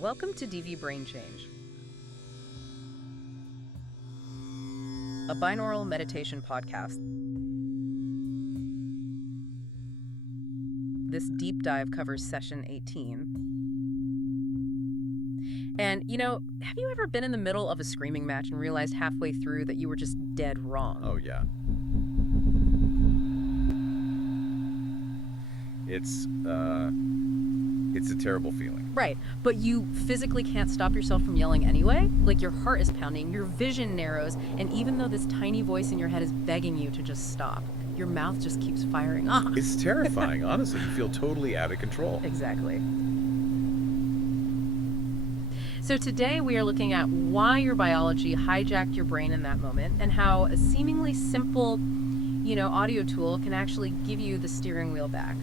Welcome to DV Brain Change, a binaural meditation podcast. This deep dive covers session 18. And, have you ever been in the middle of a screaming match and realized halfway through that you were just dead wrong? Oh, yeah. It's a terrible feeling. Right, but you physically can't stop yourself from yelling anyway? Like your heart is pounding, your vision narrows, and even though this tiny voice in your head is begging you to just stop, your mouth just keeps firing. It's terrifying, honestly. You feel totally out of control. Exactly. So today we are looking at why your biology hijacked your brain in that moment and how a seemingly simple, audio tool can actually give you the steering wheel back.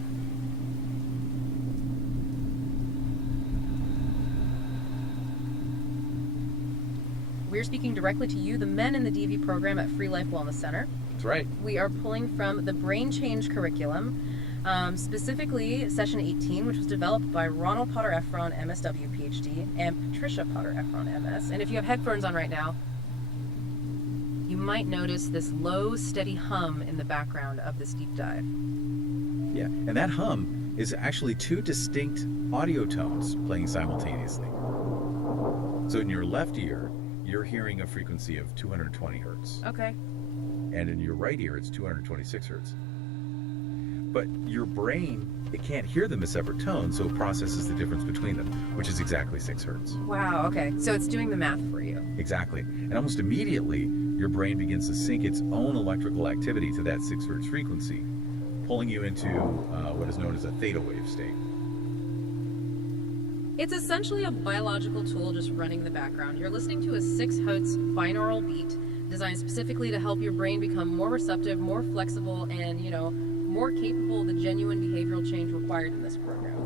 We're speaking directly to you, the men in the DV program at Free Life Wellness Center. That's right. We are pulling from the Brain Change curriculum, specifically session 18, which was developed by Ronald Potter Efron, MSW, PhD, and Patricia Potter Efron, MS. And if you have headphones on right now, you might notice this low, steady hum in the background of this deep dive. Yeah, and that hum is actually two distinct audio tones playing simultaneously. So in your left ear, you're hearing a frequency of 220 hertz. Okay. And in your right ear, it's 226 hertz. But your brain, it can't hear them as separate tones, so it processes the difference between them, which is exactly 6 hertz. Wow, okay. So it's doing the math for you. Exactly. And almost immediately, your brain begins to sync its own electrical activity to that 6 hertz frequency, pulling you into what is known as a theta wave state. It's essentially a biological tool just running in the background. You're listening to a 6 hertz binaural beat designed specifically to help your brain become more receptive, more flexible, and, more capable of the genuine behavioral change required in this program.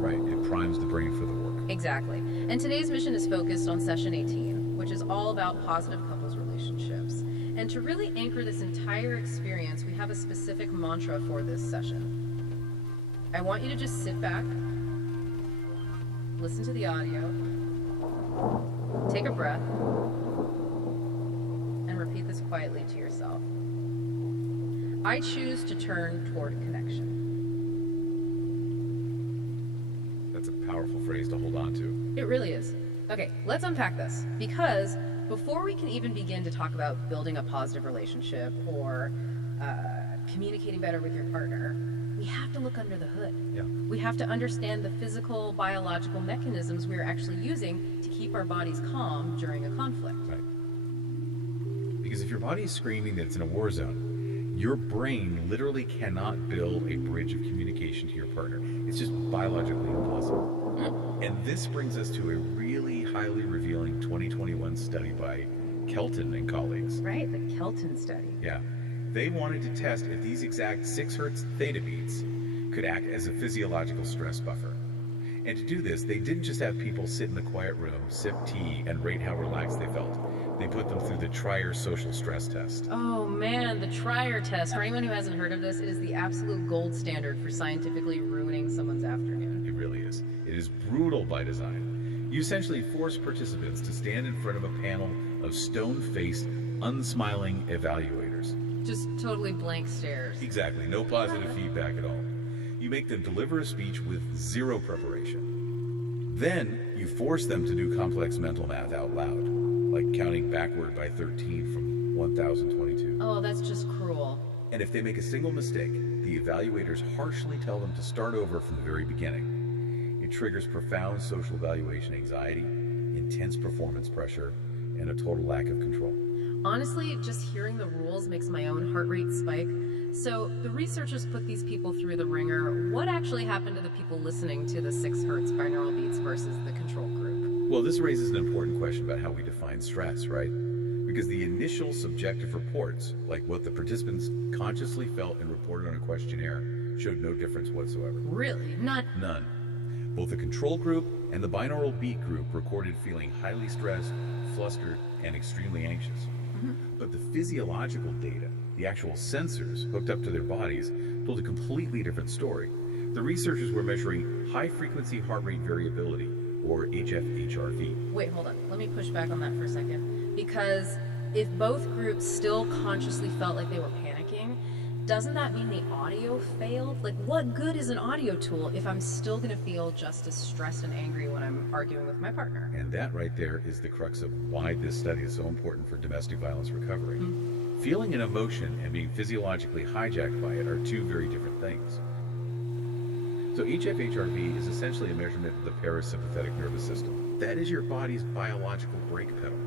Right, it primes the brain for the work. Exactly. And today's mission is focused on session 18, which is all about positive couples relationships. And to really anchor this entire experience, we have a specific mantra for this session. I want you to just sit back, listen to the audio, take a breath, and repeat this quietly to yourself. I choose to turn toward connection. That's a powerful phrase to hold on to. It really is. Okay, let's unpack this, because before we can even begin to talk about building a positive relationship or communicating better with your partner, we have to look under the hood. Yeah. We have to understand the physical, biological mechanisms we're actually using to keep our bodies calm during a conflict. Right. Because if your body is screaming that it's in a war zone, your brain literally cannot build a bridge of communication to your partner. It's just biologically impossible. And this brings us to a really highly revealing 2021 study by Kelton and colleagues. Right, the Kelton study. Yeah. They wanted to test if these exact 6 hertz theta beats could act as a physiological stress buffer. And to do this, they didn't just have people sit in the quiet room, sip tea, and rate how relaxed they felt. They put them through the Trier social stress test. Oh man, the Trier test. For anyone who hasn't heard of this, it is the absolute gold standard for scientifically ruining someone's afternoon. It really is. It is brutal by design. You essentially force participants to stand in front of a panel of stone-faced, unsmiling evaluators. Just totally blank stares. Exactly. No positive feedback at all. You make them deliver a speech with zero preparation. Then you force them to do complex mental math out loud, like counting backward by 13 from 1022. Oh, that's just cruel. And if they make a single mistake, the evaluators harshly tell them to start over from the very beginning. It triggers profound social evaluation anxiety, intense performance pressure, and a total lack of control. Honestly, just hearing the rules makes my own heart rate spike. So the researchers put these people through the ringer. What actually happened to the people listening to the 6 hertz binaural beats versus the control group? Well, this raises an important question about how we define stress, right? Because the initial subjective reports, like what the participants consciously felt and reported on a questionnaire, showed no difference whatsoever. Really? None? None. Both the control group and the binaural beat group recorded feeling highly stressed, flustered, and extremely anxious. But the physiological data, the actual sensors hooked up to their bodies, told a completely different story. The researchers were measuring high-frequency heart rate variability, or HFHRV. Wait, hold on. Let me push back on that for a second. Because if both groups still consciously felt like they were panicking, doesn't that mean the audio failed? Like, what good is an audio tool if I'm still going to feel just as stressed and angry when I'm arguing with my partner? And that right there is the crux of why this study is so important for domestic violence recovery. Feeling an emotion and being physiologically hijacked by it are two very different things. So HFHRV is essentially a measurement of the parasympathetic nervous system. That is your body's biological brake pedal.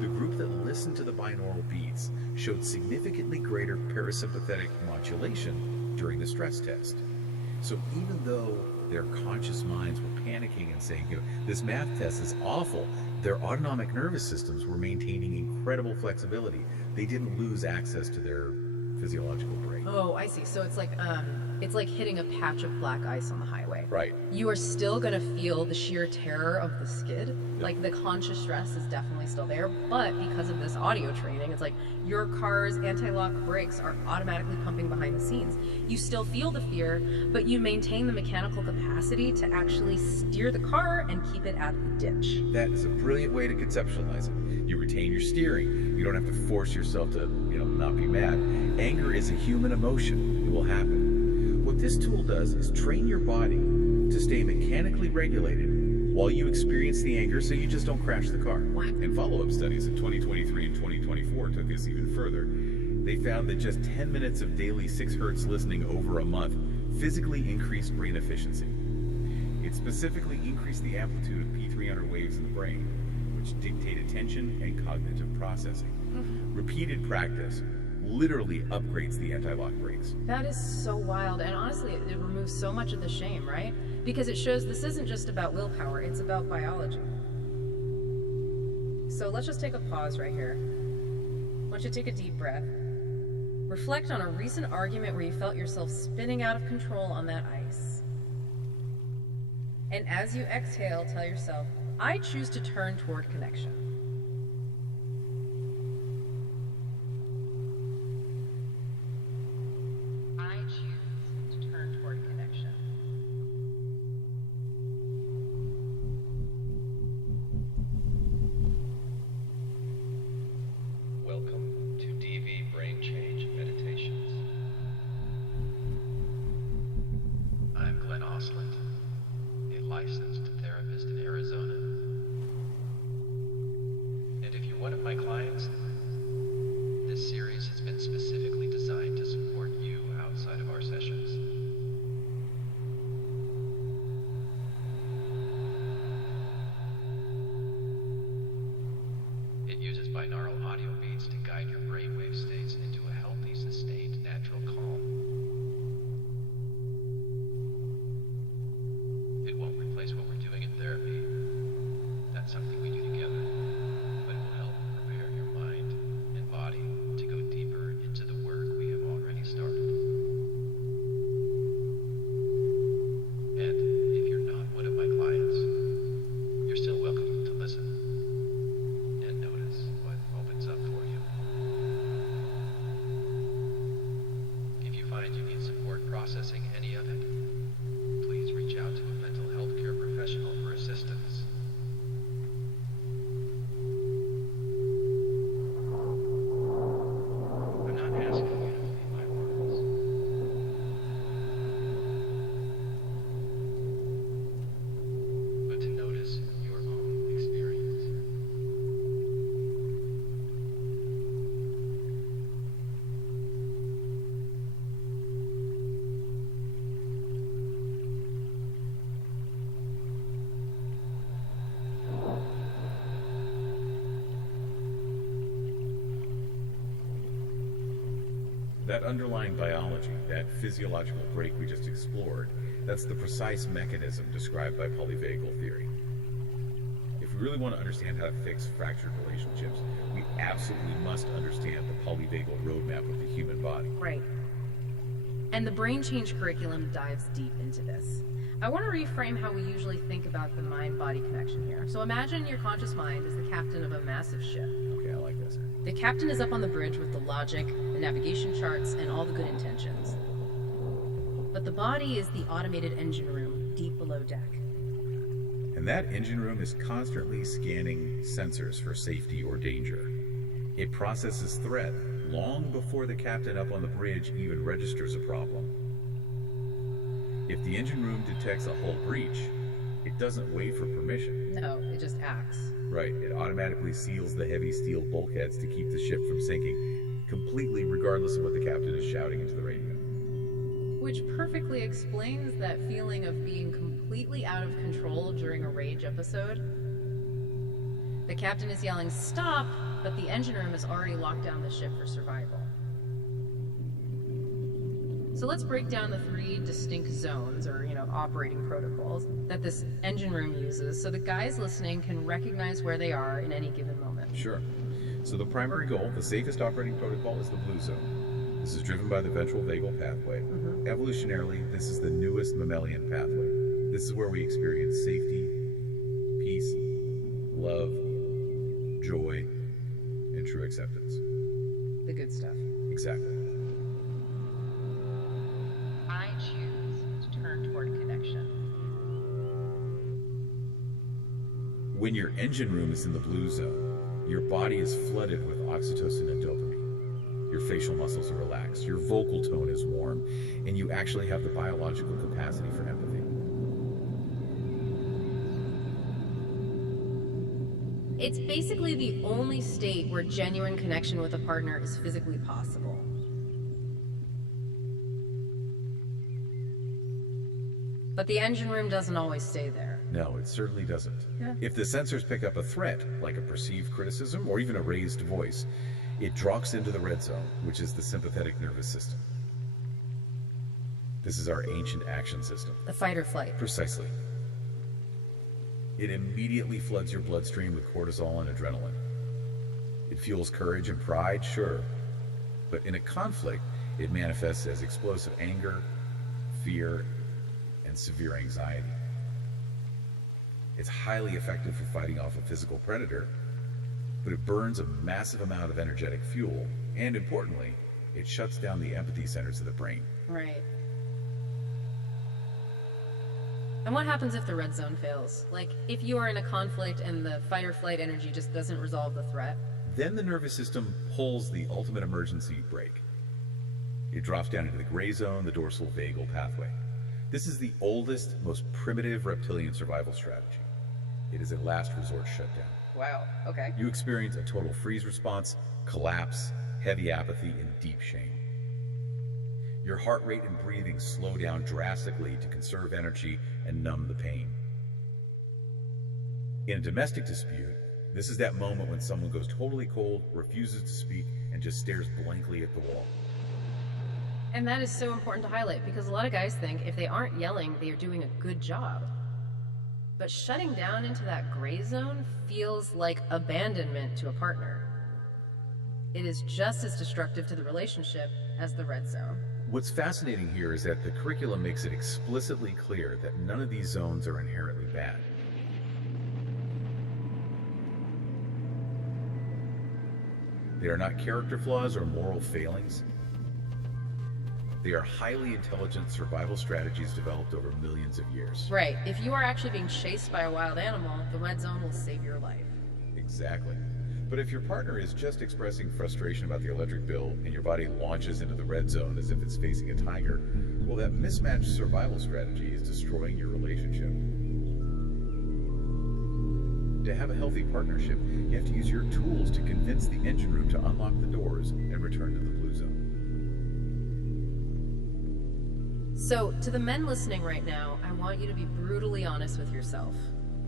The group that listened to the binaural beats showed significantly greater parasympathetic modulation during the stress test. So even though their conscious minds were panicking and saying, this math test is awful, their autonomic nervous systems were maintaining incredible flexibility. They didn't lose access to their physiological brake. Oh, I see. So it's like hitting a patch of black ice on the highway. Right. You are still going to feel the sheer terror of the skid. Yep. Like, the conscious stress is definitely still there, but because of this audio training, it's like your car's anti-lock brakes are automatically pumping behind the scenes. You still feel the fear, but you maintain the mechanical capacity to actually steer the car and keep it at the ditch. That is a brilliant way to conceptualize it. You retain your steering. You don't have to force yourself to, not be mad. Anger is a human emotion. It will happen. What this tool does is train your body to stay mechanically regulated while you experience the anger so you just don't crash the car. Wow. And follow-up studies in 2023 and 2024 took this even further. They found that just 10 minutes of daily 6 hertz listening over a month physically increased brain efficiency. It specifically increased the amplitude of P300 waves in the brain, which dictate attention and cognitive processing. Repeated practice literally upgrades the anti-lock brakes. That is so wild, and honestly, it removes so much of the shame, right? Because it shows this isn't just about willpower, it's about biology. So let's just take a pause right here. I want you to take a deep breath. Reflect on a recent argument where you felt yourself spinning out of control on that ice. And as you exhale, tell yourself, I choose to turn toward connection. I choose to turn toward connection. Welcome to DV Brain Change Meditations. I'm Glenn Osland, a licensed therapist in Arizona. And if you're one of my clients, this series has been specifically designed to support you outside of our sessions. It uses binaural audio beats to guide your brainwave states into a healthy, sustained, natural calm. It won't replace what we're doing in therapy. That's something we do together. But it will help prepare your mind and body to go deeper into the work we have already started. And if you're not one of my clients, you're still welcome to listen and notice what opens up for you. If you find you need support processing any of it, please reach out to a mental health care professional for assistance. I'm not asking you to believe my words. But to notice your own experience. That underlying biology, that physiological brake we just explored, that's the precise mechanism described by polyvagal theory. If we really want to understand how to fix fractured relationships, we absolutely must understand the polyvagal roadmap of the human body. Right. And the Brain Change curriculum dives deep into this. I want to reframe how we usually think about the mind-body connection here. So imagine your conscious mind is the captain of a massive ship. Okay, I like this. The captain is up on the bridge with the logic, the navigation charts, and all the good intentions. But the body is the automated engine room deep below deck. And that engine room is constantly scanning sensors for safety or danger. It processes threat long before the captain up on the bridge even registers a problem. If the engine room detects a hull breach, it doesn't wait for permission. No, it just acts. Right, it automatically seals the heavy steel bulkheads to keep the ship from sinking, completely regardless of what the captain is shouting into the radio. Which perfectly explains that feeling of being completely out of control during a rage episode. The captain is yelling, "Stop!" but the engine room has already locked down the ship for survival. So let's break down the 3 distinct zones, or operating protocols, that this engine room uses so the guys listening can recognize where they are in any given moment. Sure. So the primary goal, the safest operating protocol, is the blue zone. This is driven by the ventral vagal pathway. Evolutionarily, this is the newest mammalian pathway. This is where we experience safety, peace, love, joy, and true acceptance. The good stuff. Exactly. I choose to turn toward connection. When your engine room is in the blue zone, your body is flooded with oxytocin and dopamine. Your facial muscles are relaxed, your vocal tone is warm, and you actually have the biological capacity for empathy. It's basically the only state where genuine connection with a partner is physically possible. But the engine room doesn't always stay there. No, it certainly doesn't. Yeah. If the sensors pick up a threat, like a perceived criticism or even a raised voice, it drops into the red zone, which is the sympathetic nervous system. This is our ancient action system. The fight or flight. Precisely. It immediately floods your bloodstream with cortisol and adrenaline. It fuels courage and pride, sure, but in a conflict, it manifests as explosive anger, fear, and severe anxiety. It's highly effective for fighting off a physical predator, but it burns a massive amount of energetic fuel, and importantly, it shuts down the empathy centers of the brain. Right. And what happens if the red zone fails? Like, if you are in a conflict and the fight or flight energy just doesn't resolve the threat? Then the nervous system pulls the ultimate emergency brake. It drops down into the gray zone, the dorsal vagal pathway. This is the oldest, most primitive reptilian survival strategy. It is a last resort shutdown. Wow, okay. You experience a total freeze response, collapse, heavy apathy, and deep shame. Your heart rate and breathing slow down drastically to conserve energy and numb the pain. In a domestic dispute, this is that moment when someone goes totally cold, refuses to speak, and just stares blankly at the wall. And that is so important to highlight because a lot of guys think if they aren't yelling, they are doing a good job. But shutting down into that gray zone feels like abandonment to a partner. It is just as destructive to the relationship as the red zone. What's fascinating here is that the curriculum makes it explicitly clear that none of these zones are inherently bad. They are not character flaws or moral failings. They are highly intelligent survival strategies developed over millions of years. Right. If you are actually being chased by a wild animal, the red zone will save your life. Exactly. But if your partner is just expressing frustration about the electric bill and your body launches into the red zone as if it's facing a tiger, well, that mismatched survival strategy is destroying your relationship. To have a healthy partnership, you have to use your tools to convince the engine room to unlock the doors and return to the blue zone. So, to the men listening right now, I want you to be brutally honest with yourself.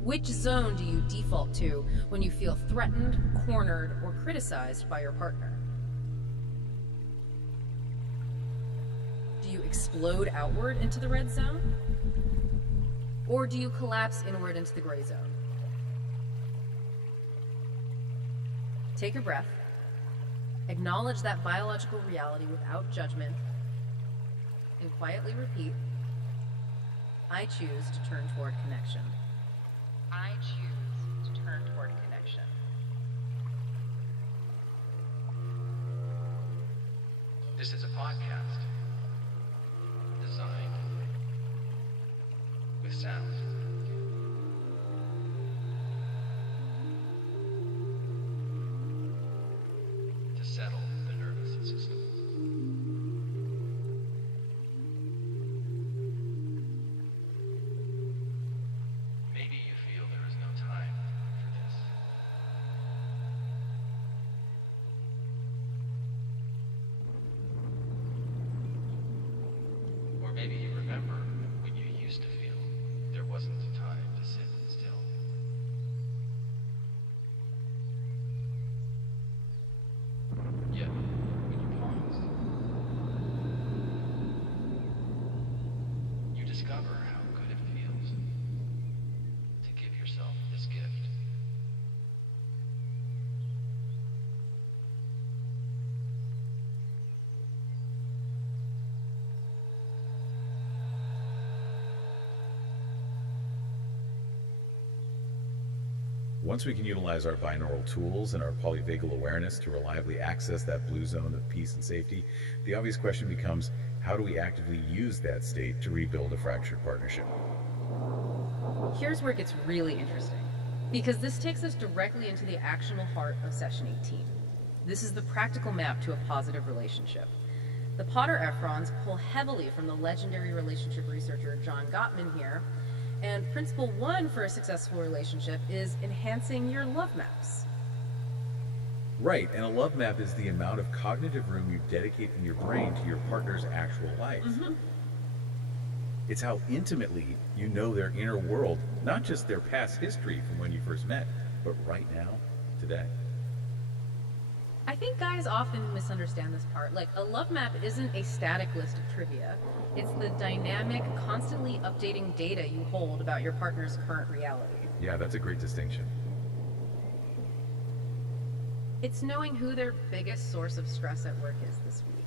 Which zone do you default to when you feel threatened, cornered, or criticized by your partner? Do you explode outward into the red zone? Or do you collapse inward into the gray zone? Take a breath. Acknowledge that biological reality without judgment. And quietly repeat, I choose to turn toward connection. I choose to turn toward connection. This is a podcast designed discover how good it feels to give yourself this gift. Once we can utilize our binaural tools and our polyvagal awareness to reliably access that blue zone of peace and safety, the obvious question becomes, how do we actively use that state to rebuild a fractured partnership? Here's where it gets really interesting, because this takes us directly into the actionable part of session 18. This is the practical map to a positive relationship. The Potter-Efrons pull heavily from the legendary relationship researcher John Gottman here, and principle 1 for a successful relationship is enhancing your love maps. Right, and a love map is the amount of cognitive room you dedicate in your brain to your partner's actual life. It's how intimately you know their inner world, not just their past history from when you first met, but right now, today. I think guys often misunderstand this part. Like, a love map isn't a static list of trivia. It's the dynamic, constantly updating data you hold about your partner's current reality. Yeah, that's a great distinction. It's knowing who their biggest source of stress at work is this week.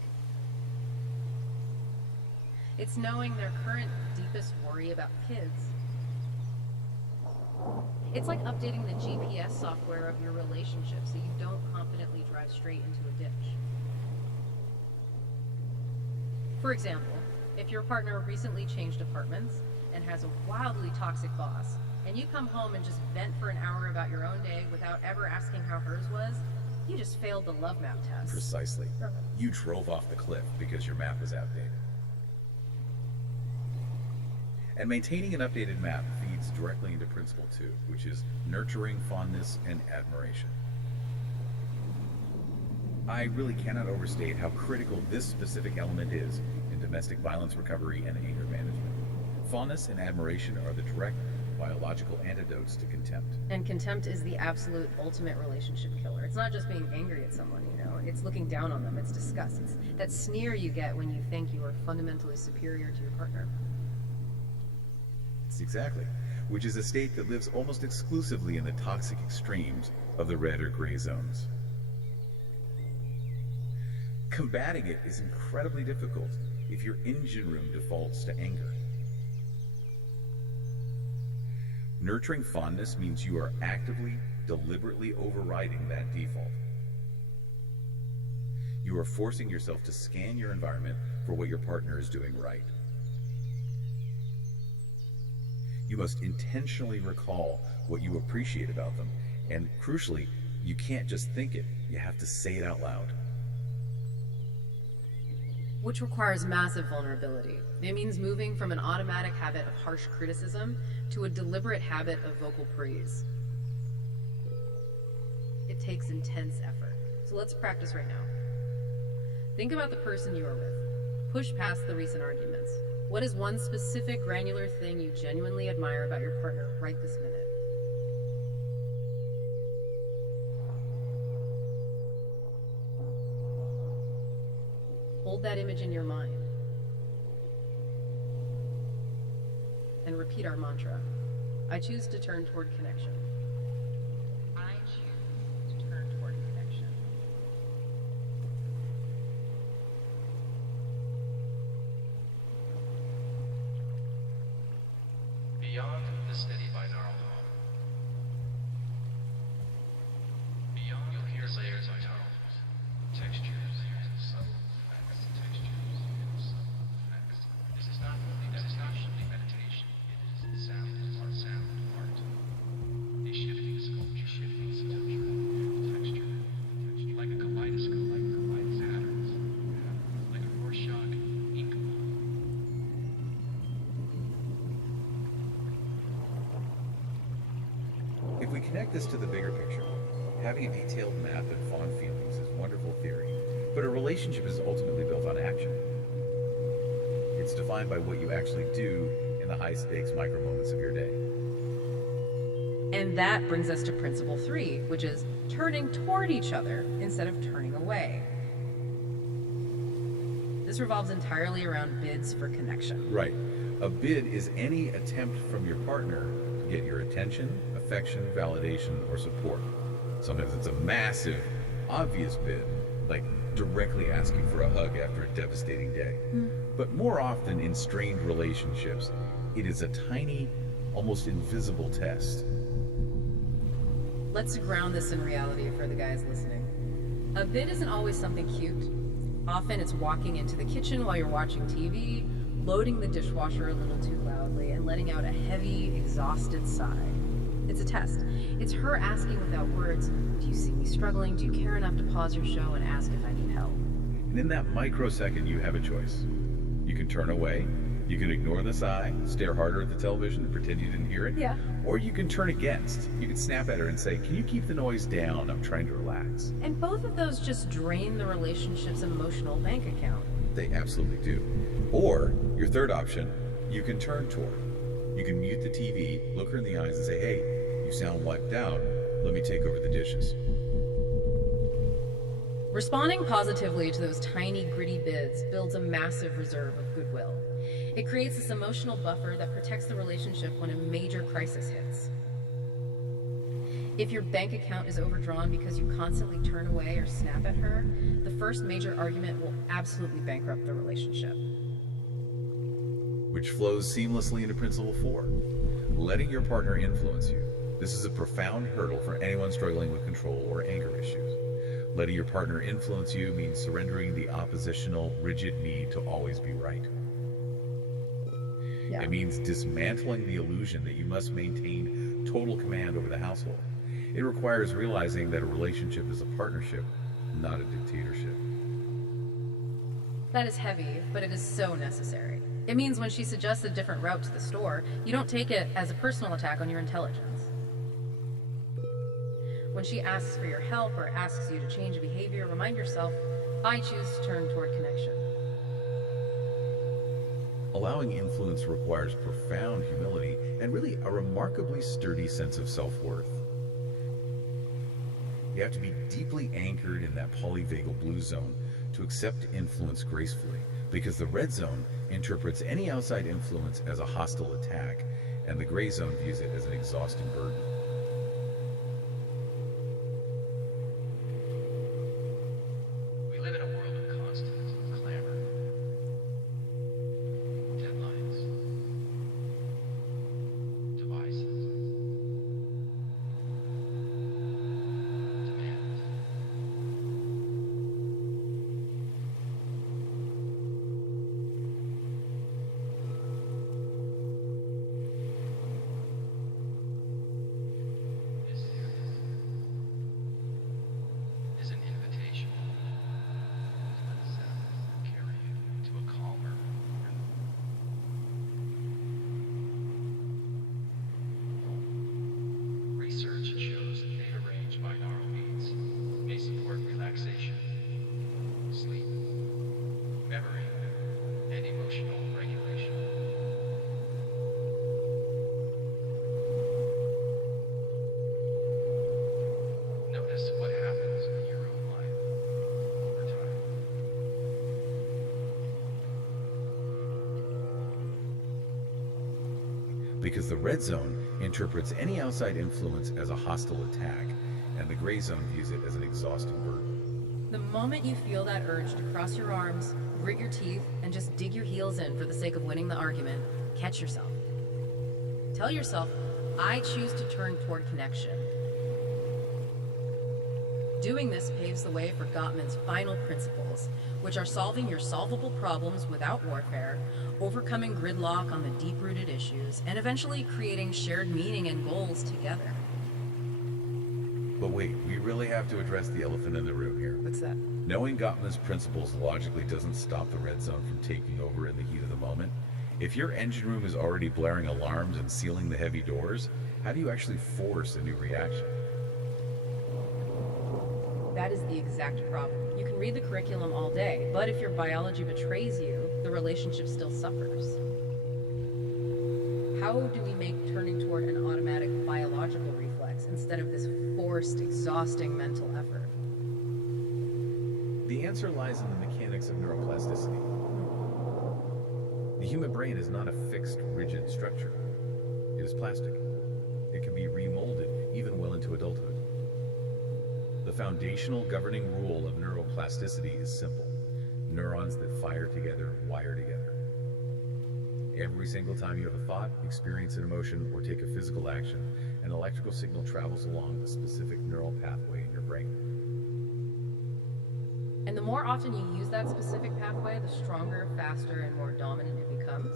It's knowing their current deepest worry about kids. It's like updating the GPS software of your relationship so you don't confidently drive straight into a ditch. For example, if your partner recently changed apartments and has a wildly toxic boss, and you come home and just vent for an hour about your own day without ever asking how hers was, you just failed the love map test. Precisely. You drove off the cliff because your map was outdated. And maintaining an updated map feeds directly into principle 2, which is nurturing fondness and admiration. I really cannot overstate how critical this specific element is in domestic violence recovery and anger management. Fondness and admiration are the direct biological antidotes to contempt. And contempt is the absolute ultimate relationship killer. It's not just being angry at someone, it's looking down on them, it's disgust. It's that sneer you get when you think you are fundamentally superior to your partner. Exactly, which is a state that lives almost exclusively in the toxic extremes of the red or gray zones. Combating it is incredibly difficult if your engine room defaults to anger. Nurturing fondness means you are actively, deliberately overriding that default. You are forcing yourself to scan your environment for what your partner is doing right. You must intentionally recall what you appreciate about them, and crucially, you can't just think it, you have to say it out loud. Which requires massive vulnerability. It means moving from an automatic habit of harsh criticism to a deliberate habit of vocal praise. It takes intense effort. So let's practice right now. Think about the person you are with. Push past the recent arguments. What is one specific granular thing you genuinely admire about your partner right this minute? Hold that image in your mind. And repeat our mantra. I choose to turn toward connection. I choose to turn toward connection. Beyond the steady binaural hum, beyond you'll hear layers of tones, textures, subtle effects, This is not only meditation, it is sound art. A shifting sculpture, texture, like a kaleidoscope, patterns, like a Rorschach ink blot. If we connect this to the bigger picture, having a detailed map and fond feelings is wonderful theory, but a relationship is ultimately built on action. It's defined by what you actually do in the high-stakes micro moments of your day. And that brings us to principle 3, which is turning toward each other instead of turning away. This revolves entirely around bids for connection. Right. A bid is any attempt from your partner to get your attention, affection, validation, or support. Sometimes it's a massive, obvious bid, like directly asking for a hug after a devastating day. But more often in strained relationships, it is a tiny, almost invisible test. Let's ground this in reality for the guys listening. A bid isn't always something cute. Often it's walking into the kitchen while you're watching TV, loading the dishwasher a little too loudly, and letting out a heavy, exhausted sigh. It's a test. It's her asking without words, do you see me struggling? Do you care enough to pause your show and ask if I need help? And in that microsecond, you have a choice. You can turn away, you can ignore the sigh, stare harder at the television and pretend you didn't hear it. Yeah. Or you can turn against. You can snap at her and say, can you keep the noise down? I'm trying to relax. And both of those just drain the relationship's emotional bank account. They absolutely do. Or, your third option, you can turn toward. You can mute the TV, look her in the eyes and say, hey, you sound wiped out. Let me take over the dishes. Responding positively to those tiny, gritty bids builds a massive reserve of goodwill. It creates this emotional buffer that protects the relationship when a major crisis hits. If your bank account is overdrawn because you constantly turn away or snap at her, the first major argument will absolutely bankrupt the relationship. Which flows seamlessly into Principle 4, letting your partner influence you. This is a profound hurdle for anyone struggling with control or anger issues. Letting your partner influence you means surrendering the oppositional, rigid need to always be right. Yeah. It means dismantling the illusion that you must maintain total command over the household. It requires realizing that a relationship is a partnership, not a dictatorship. That is heavy, but it is so necessary. It means when she suggests a different route to the store, you don't take it as a personal attack on your intelligence. When she asks for your help or asks you to change a behavior, remind yourself, I choose to turn toward connection. Allowing influence requires profound humility and really a remarkably sturdy sense of self-worth. You have to be deeply anchored in that polyvagal blue zone to accept influence gracefully, because the red zone interprets any outside influence as a hostile attack, and the gray zone views it as an exhausting burden. We live in a world of constant clamor, deadlines, devices, demands. This series is an invitation to let sound carry you to a calmer rhythm. Research shows that theta-range binaural beats may support relaxation, sleep, memory, and emotional regulation. Notice what happens in your own life over time. Because the red zone interprets any outside influence as a hostile attack, and the gray zone views it as an exhausting burden. The moment you feel that urge to cross your arms, grit your teeth, and just dig your heels in for the sake of winning the argument, catch yourself. Tell yourself, I choose to turn toward connection. Doing this paves the way for Gottman's final principles, which are solving your solvable problems without warfare, overcoming gridlock on the deep-rooted issues, and eventually creating shared meaning and goals together. But wait, we really have to address the elephant in the room here. What's that? Knowing Gottman's principles logically doesn't stop the red zone from taking over in the heat of the moment. If your engine room is already blaring alarms and sealing the heavy doors, how do you actually force a new reaction? That is the exact problem. You can read the curriculum all day, but if your biology betrays you, the relationship still suffers. How do we make turning toward an automatic biological reflex instead of this forced, exhausting mental effort? The answer lies in the mechanics of neuroplasticity. The human brain is not a fixed, rigid structure. It is plastic. It can be remolded even well into adulthood. The foundational governing rule of neuroplasticity is simple. Neurons that fire together wire together. Every single time you have a thought, experience an emotion, or take a physical action, an electrical signal travels along a specific neural pathway in your brain. And the more often you use that specific pathway, the stronger, faster, and more dominant it becomes.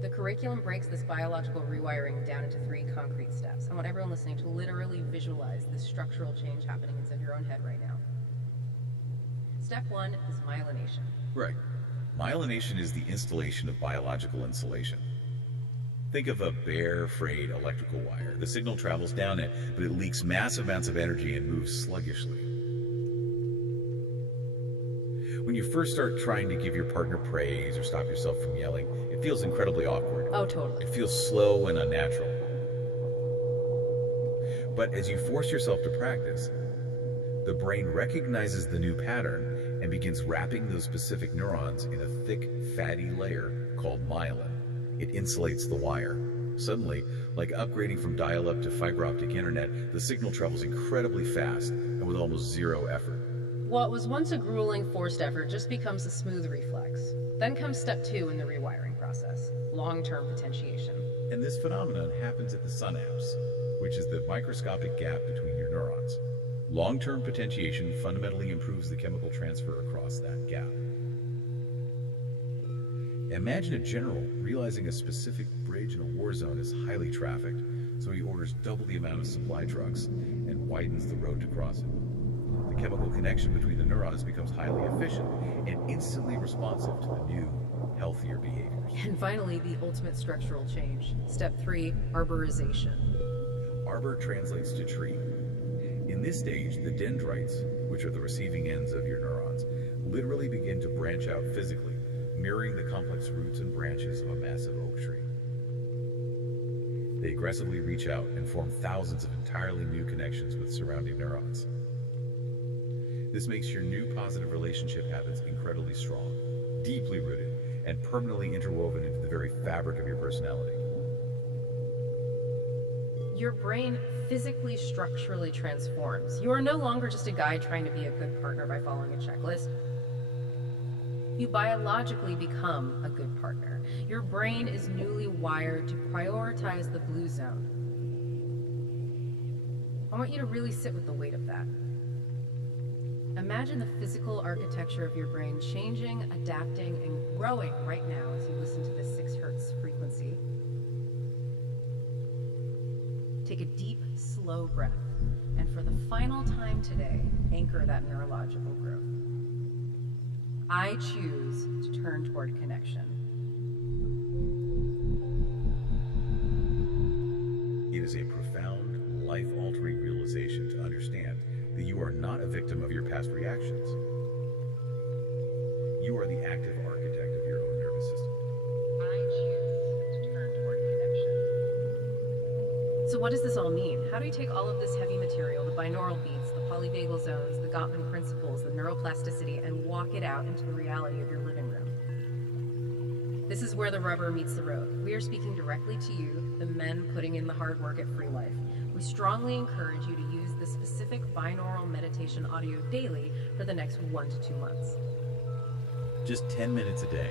The curriculum breaks this biological rewiring down into 3 concrete steps. I want everyone listening to literally visualize this structural change happening inside your own head right now. Step 1 is myelination. Right. Myelination is the installation of biological insulation. Think of a bare, frayed electrical wire. The signal travels down it, but it leaks massive amounts of energy and moves sluggishly. When you first start trying to give your partner praise or stop yourself from yelling, it feels incredibly awkward. Oh, totally. It feels slow and unnatural. But as you force yourself to practice, the brain recognizes the new pattern and begins wrapping those specific neurons in a thick, fatty layer called myelin. It insulates the wire. Suddenly, like upgrading from dial-up to fiber optic internet, the signal travels incredibly fast and with almost zero effort. What was once a grueling, forced effort just becomes a smooth reflex. Then comes step 2 in the rewiring process, long-term potentiation. And this phenomenon happens at the synapse, which is the microscopic gap between your neurons. Long-term potentiation fundamentally improves the chemical transfer across that gap. Imagine a general realizing a specific bridge in a war zone is highly trafficked, so he orders double the amount of supply trucks and widens the road to cross it. The chemical connection between the neurons becomes highly efficient and instantly responsive to the new, healthier behaviors. And finally, the ultimate structural change. Step 3, arborization. Arbor translates to tree. In this stage, the dendrites, which are the receiving ends of your neurons, literally begin to branch out physically, mirroring the complex roots and branches of a massive oak tree. They aggressively reach out and form thousands of entirely new connections with surrounding neurons. This makes your new positive relationship habits incredibly strong, deeply rooted, and permanently interwoven into the very fabric of your personality. Your brain physically, structurally transforms. You are no longer just a guy trying to be a good partner by following a checklist. You biologically become a good partner. Your brain is newly wired to prioritize the blue zone. I want you to really sit with the weight of that. Imagine the physical architecture of your brain changing, adapting, and growing right now as you listen to this 6 hertz frequency. Take a deep, slow breath, and for the final time today, anchor that neurological growth. I choose to turn toward connection. It is a profound, life-altering realization to understand that you are not a victim of your past reactions. You are the active architect of your own nervous system. I choose to turn toward connection. So what does this all mean? How do we take all of this heavy material, the binaural beats, the polyvagal zones, the Gottman principles, the neuroplasticity, and walk it out into the reality of your living room? This is where the rubber meets the road. We are speaking directly to you, the men putting in the hard work at Free Life. We strongly encourage you to use this specific binaural meditation audio daily for the next 1 to 2 months. Just 10 minutes a day.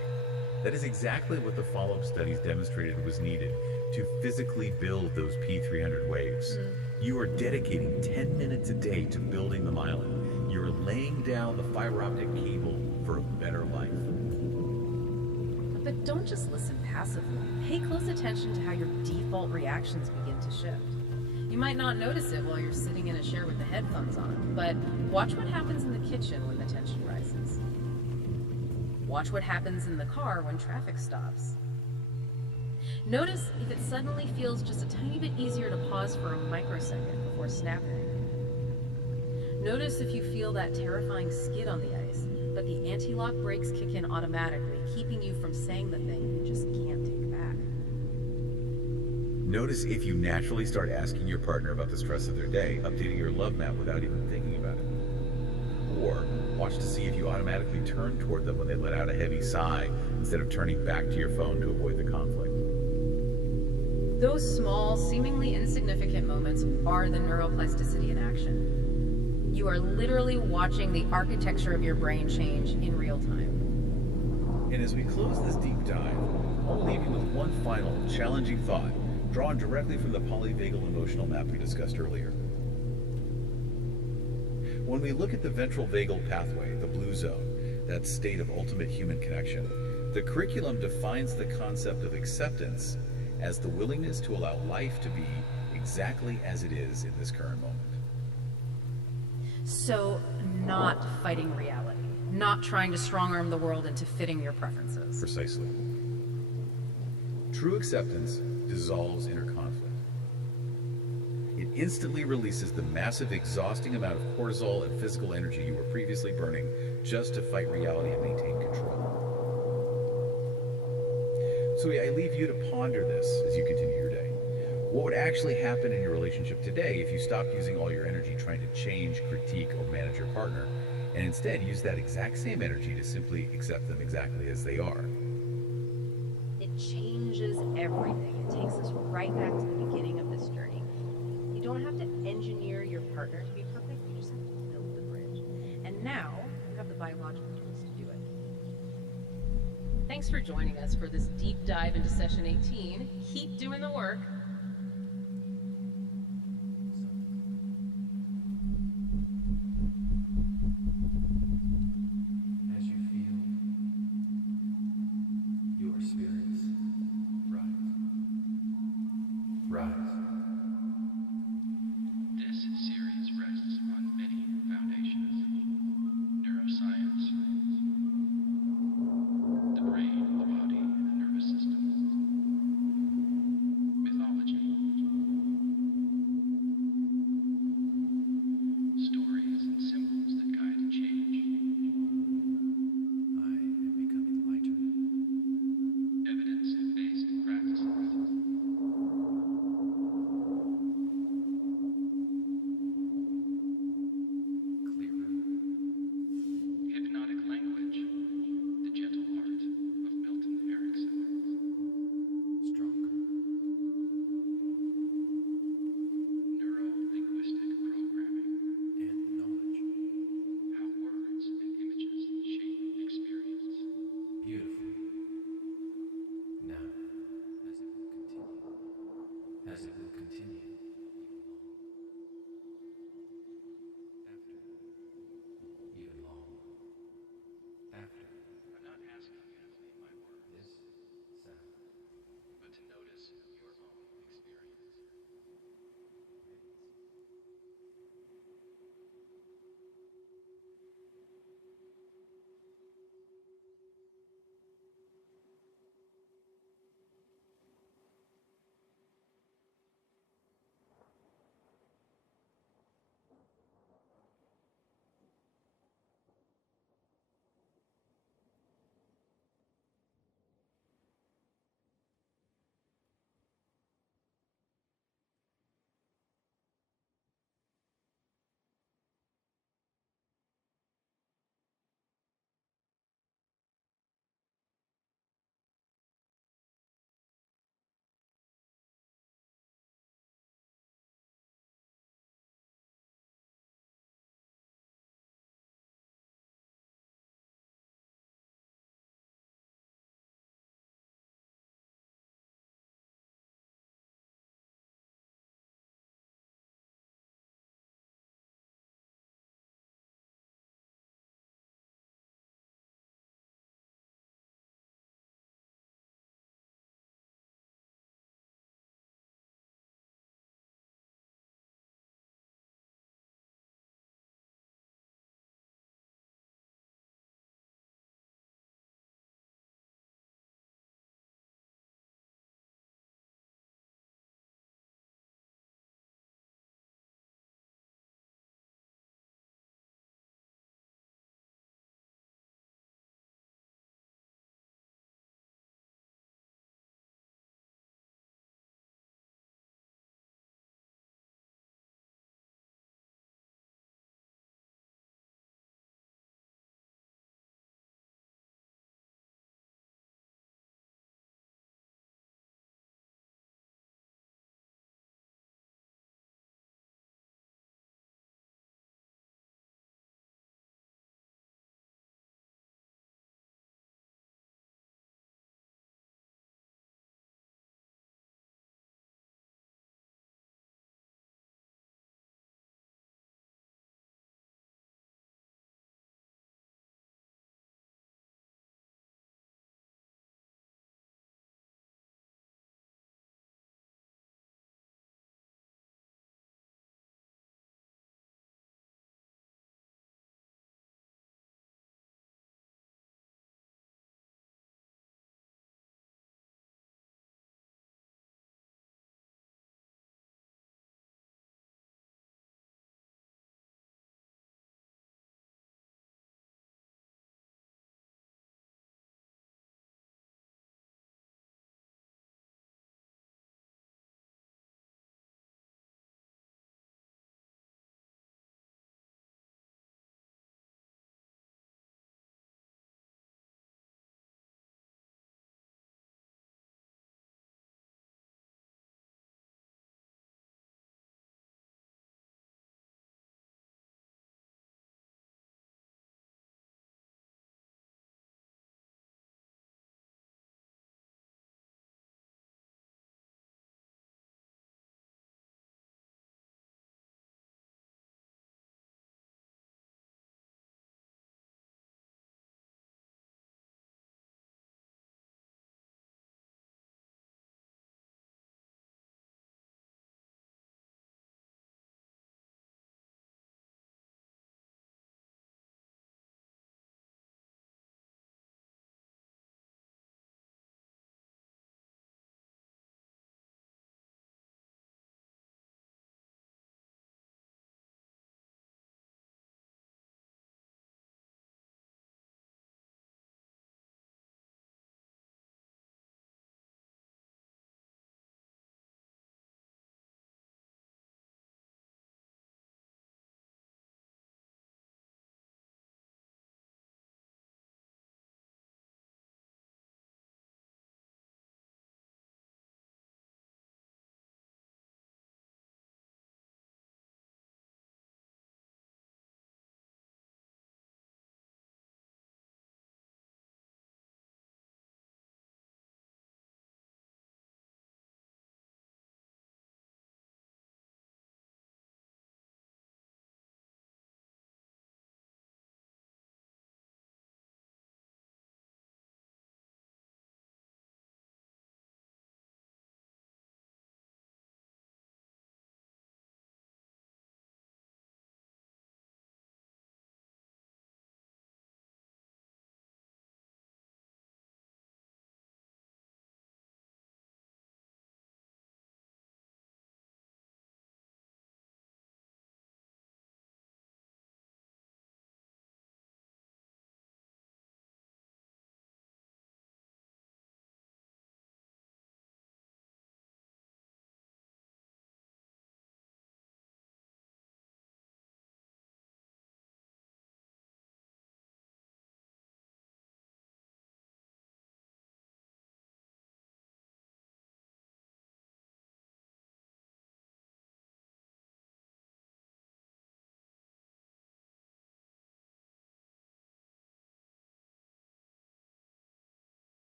That is exactly what the follow-up studies demonstrated was needed to physically build those P300 waves. You are dedicating 10 minutes a day to building the myelin. You're laying down the fiber optic cable for a better life. But don't just listen passively. Pay close attention to how your default reactions begin to shift. You might not notice it while you're sitting in a chair with the headphones on, but watch what happens in the kitchen when the tension rises. Watch what happens in the car when traffic stops. Notice if it suddenly feels just a tiny bit easier to pause for a microsecond before snapping. Notice if you feel that terrifying skid on the ice, but the anti-lock brakes kick in automatically, keeping you from saying the thing you just can't take back. Notice if you naturally start asking your partner about the stress of their day, updating your love map without even thinking about it. Or Watch to see if you automatically turn toward them when they let out a heavy sigh instead of turning back to your phone to avoid the conflict. Those small, seemingly insignificant moments are the neuroplasticity in action. You are literally watching the architecture of your brain change in real time. And as we close this deep dive, I'll leave you with one final challenging thought drawn directly from the polyvagal emotional map we discussed earlier. When we look at the ventral vagal pathway, the blue zone, that state of ultimate human connection, the curriculum defines the concept of acceptance as the willingness to allow life to be exactly as it is in this current moment. So, not fighting reality, not trying to strong-arm the world into fitting your preferences. Precisely. True acceptance dissolves inner conflict. It instantly releases the massive, exhausting amount of cortisol and physical energy you were previously burning just to fight reality and maintain control. So I leave you to ponder this as you continue your day. What would actually happen in your relationship today if you stopped using all your energy trying to change, critique, or manage your partner, and instead use that exact same energy to simply accept them exactly as they are? It changes everything. It takes us right back to the beginning of this journey. You don't have to engineer your partner to be perfect, you just have to build the bridge. And now, you have the biological tools to do it. Thanks for joining us for this deep dive into session 18. Keep doing the work. As you feel your spirit